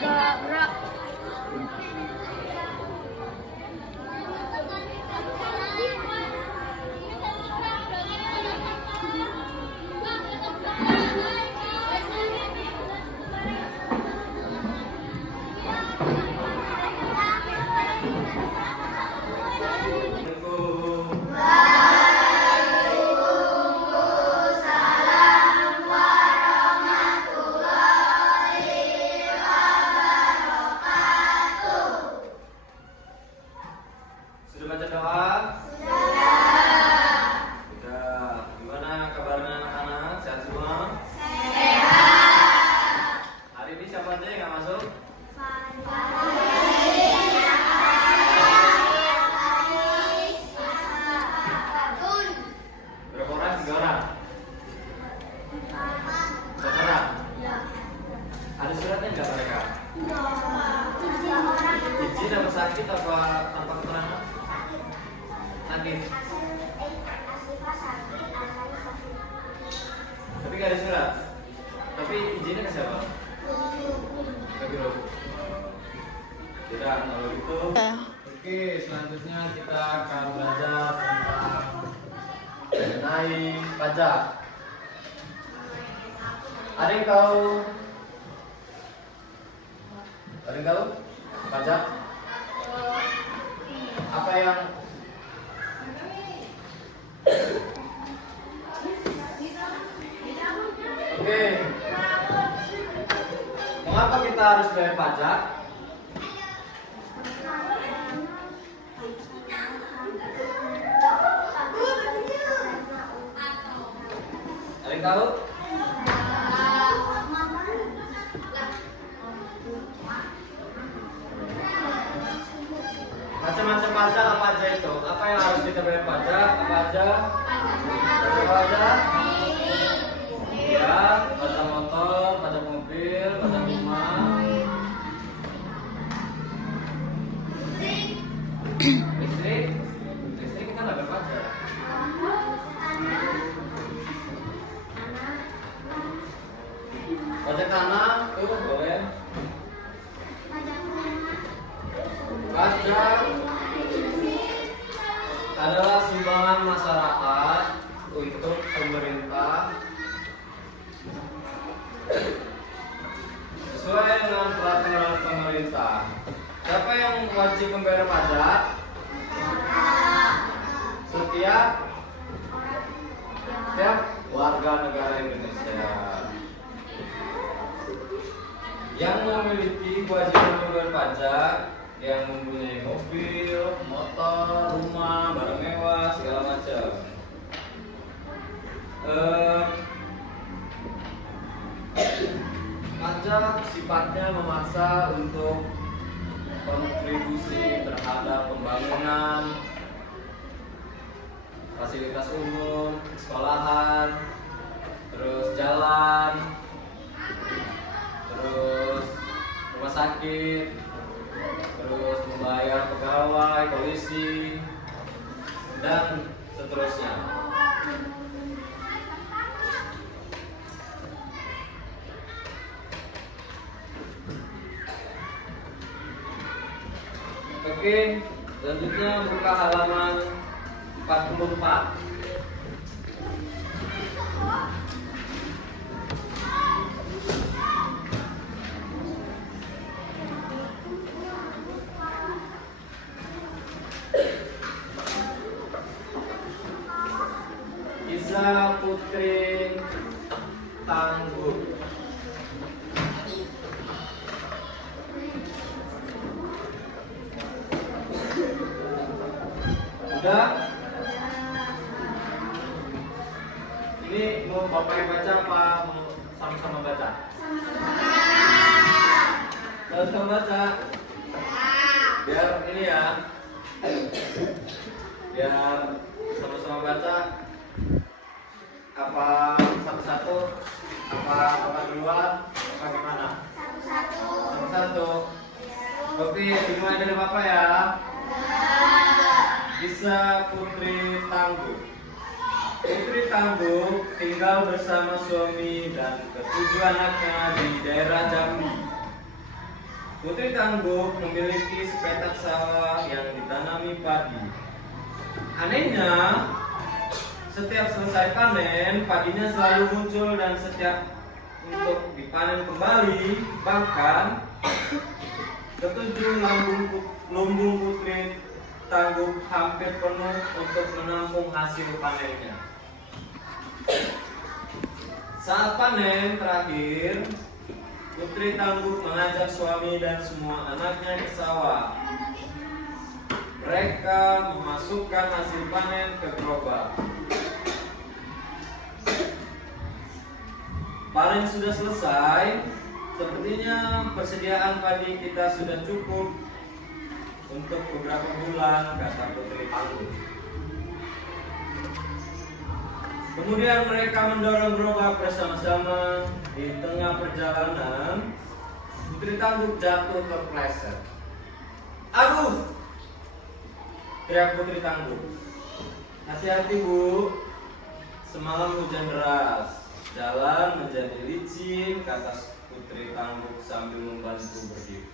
Gerak. Sudah baca doa? Sudah. Gimana kabarnya anak-anak? Sehat semua? Sehat. Hari ini siapa aja yang nggak masuk? Berapa orang? 3 orang? 4 orang? Ada suratnya nggak mereka? Izin apa sakit apa tanpa keterangan? Sakit. Tapi nggak ada surat. Tapi izinnya ke siapa? Ke guru. Tidak, kalau gitu. Oke, selanjutnya kita akan belajar tentang mengenai pajak. Ada yang tahu? Ada yang tahu? Pajak? Apa yang Oke. Mengapa kita harus bayar pajak? Ada yang tahu? Macam-macam pajak apa aja itu? Apa yang harus kita bayar pajak? Apa aja? Apa aja? Ya, pajak motor, pajak mobil, pajak rumah. Listrik? Listrik kita nggak bayar pajak. Pajak tanah, tuh boleh. Pajak adalah sumbangan masyarakat untuk pemerintah sesuai dengan peraturan pemerintah. Siapa yang wajib membayar pajak? Setiap warga negara Indonesia yang memiliki kewajiban membayar pajak, yang mempunyai mobil, motor, rumah, barang mewah, segala macam. Pajak sifatnya memaksa untuk kontribusi terhadap pembangunan fasilitas umum, sekolahan, terus jalan, terus rumah sakit, terus membayar pegawai, polisi, dan seterusnya. Oke, selanjutnya buka halaman 44. Iza Putri Tangguh. Udah? Ini mau Bapak yang baca apa sama-sama baca? Sama-sama baca. Biar ini ya. Biar sama-sama baca. Apa satu-satu? Apa duluan? Apa gimana? Satu-satu. Oke, dimulai dari Bapak ya. Iza Putri Tangguh. Putri Tangguh tinggal bersama suami dan ke-7 anaknya di daerah Jambi. Tangguh memiliki sepetak sawah yang ditanami padi. Anehnya, setiap selesai panen, padinya selalu muncul dan setiap untuk dipanen kembali. Bahkan ketujuh lumbung Putri Tangguh hampir penuh untuk menampung hasil panennya. Saat panen terakhir, Putri Tangguh mengajak suami dan semua anaknya ke sawah. Mereka memasukkan hasil panen ke gerobak. Panen sudah selesai. Sepertinya persediaan padi kita sudah cukup untuk beberapa bulan, kata Putri Tangguh. Kemudian mereka mendorong gerobak bersama-sama. Di tengah perjalanan, Putri Tangguh jatuh terpleset. "Aduh!" teriak Putri Tangguh. "Hati-hati, Bu. Semalam hujan deras. Jalan menjadi licin," kata Putri Tangguh sambil membantu berdiri.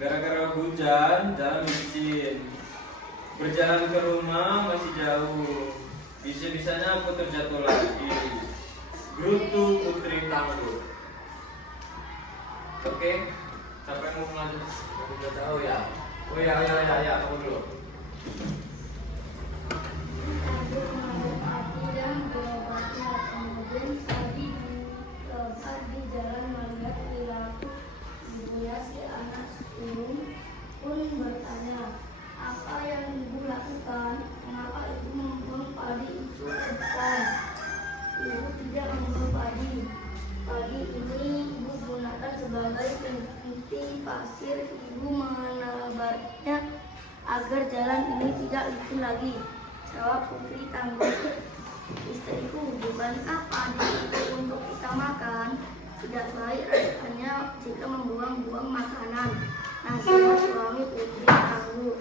Gara-gara hujan, jalan licin. Berjalan ke rumah masih jauh. Bisa-bisanya aku terjatuh lagi. Gerutu Putri Tangguh. Oke, sampai mau lanjut. Aku udah tahu ya. Oh ya, kamu dulu. Pasir, ibu menebarnya agar jalan ini tidak licin lagi. Jawab Putri Tangguh, "Istriku, bukankah padi itu untuk kita makan? Tidak baik rasanya jika membuang-buang makanan." Nasihat suami Putri Tangguh.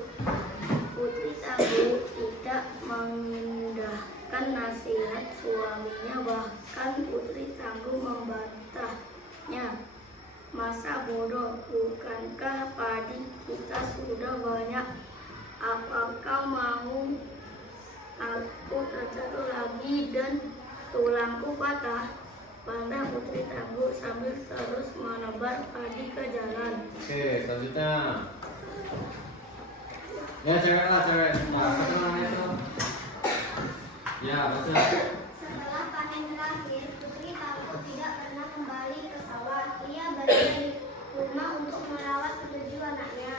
Putri Tangguh tidak mengindahkan nasihat suaminya, bahkan Putri Tangguh membantahnya. "Masa bodoh, bukankah padi kita sudah banyak? Apakah mau aku terjatuh lagi dan tulangku patah?" Bantah Putri Tangguh sambil terus menebar padi ke jalan. Oke, selanjutnya. Ya, cewek. Nah, apa namanya itu? Ya, baca. Setelah panen terakhir, Putri Tangguh tidak pernah kembali ke sawah. Ia berada di rumah untuk merawat ketujuh anaknya.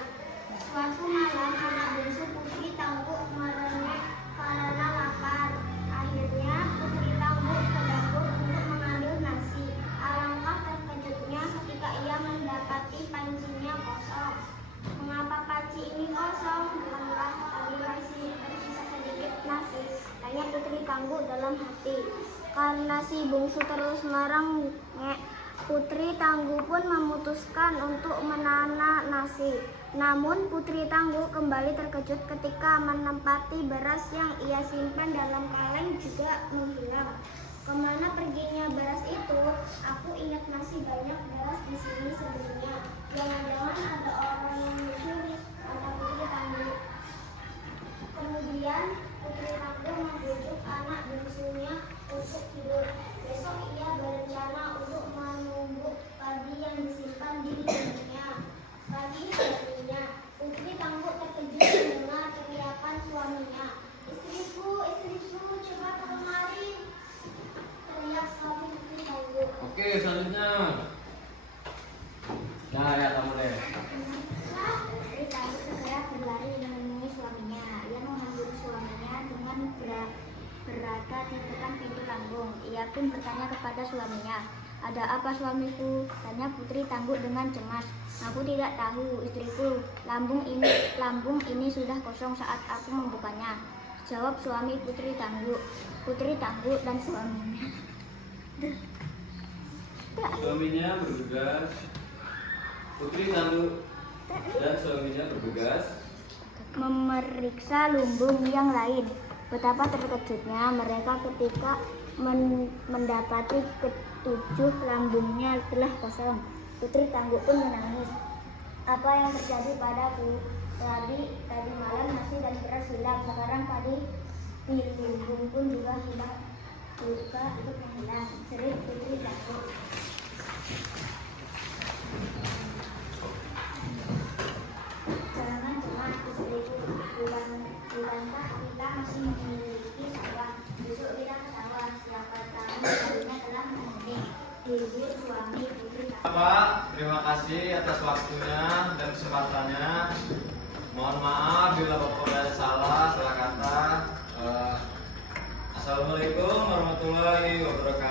Suatu malam, anak bungsu Putri Tangguh merengek karena lapar. Akhirnya, Putri Tangguh ke dapur untuk mengambil nasi. Alangkah terkejutnya ketika ia mendapati pancinya kosong. "Mengapa panci ini kosong? Bukankah tadi masih tersisa sedikit nasi?" tanya Putri Tangguh dalam hati. Karena si bungsu terus merengek, Putri Tangguh pun memutuskan untuk menanam nasi. Namun Putri Tangguh kembali terkejut ketika menempati beras yang ia simpan dalam kaleng juga menghilang. "Kemana perginya beras itu? Aku ingat masih banyak beras di sini sebelumnya. Jangan-jangan ada orang yang mencuri," kata Putri Tangguh. Kemudian Putri Tangguh membujuk anak bungsunya untuk tidur. Besok ia berencana untuk menumbuk padi yang disimpan di rumahnya. Pagi harinya, Putri Tangguh terkejut mendengar teriakan suaminya. Istriku, cepat kemari!" teriak suami Putri Tangguh. Oke, selanjutnya. Nah, ya kamu deh. Putri Tangguh segera berlari menemui suaminya. Ia menghampiri suaminya dengan berada di depan pintu lambung. Ia pun bertanya kepada suaminya. "Ada apa, suamiku?" tanya Putri Tangguh dengan cemas. "Aku tidak tahu, istriku. Lambung ini sudah kosong saat aku membukanya," jawab suami Putri Tangguh. Putri Tangguh dan suaminya bergegas. Putri Tangguh dan suaminya bergegas memeriksa lumbung yang lain. Betapa terkejutnya mereka ketika mendapati 7 lambungnya telah kosong. Putri Tangguh pun menangis. Apa yang terjadi padaku? Tadi malam nasi dan beras hilang. Sekarang padi di lumbung pun juga hilang. Luka itu hilang. Sering Putri Tangguh. Jangan cemas istriku, bukankah kita masih memiliki sawah? Besok kita ke sawah, siapa tahu padinya telah mengering. Hijir suami Putri Tangguh. Bapak, terima kasih atas waktunya dan kesempatannya. Mohon maaf bila Bapak ada salah kata. Assalamualaikum warahmatullahi wabarakatuh.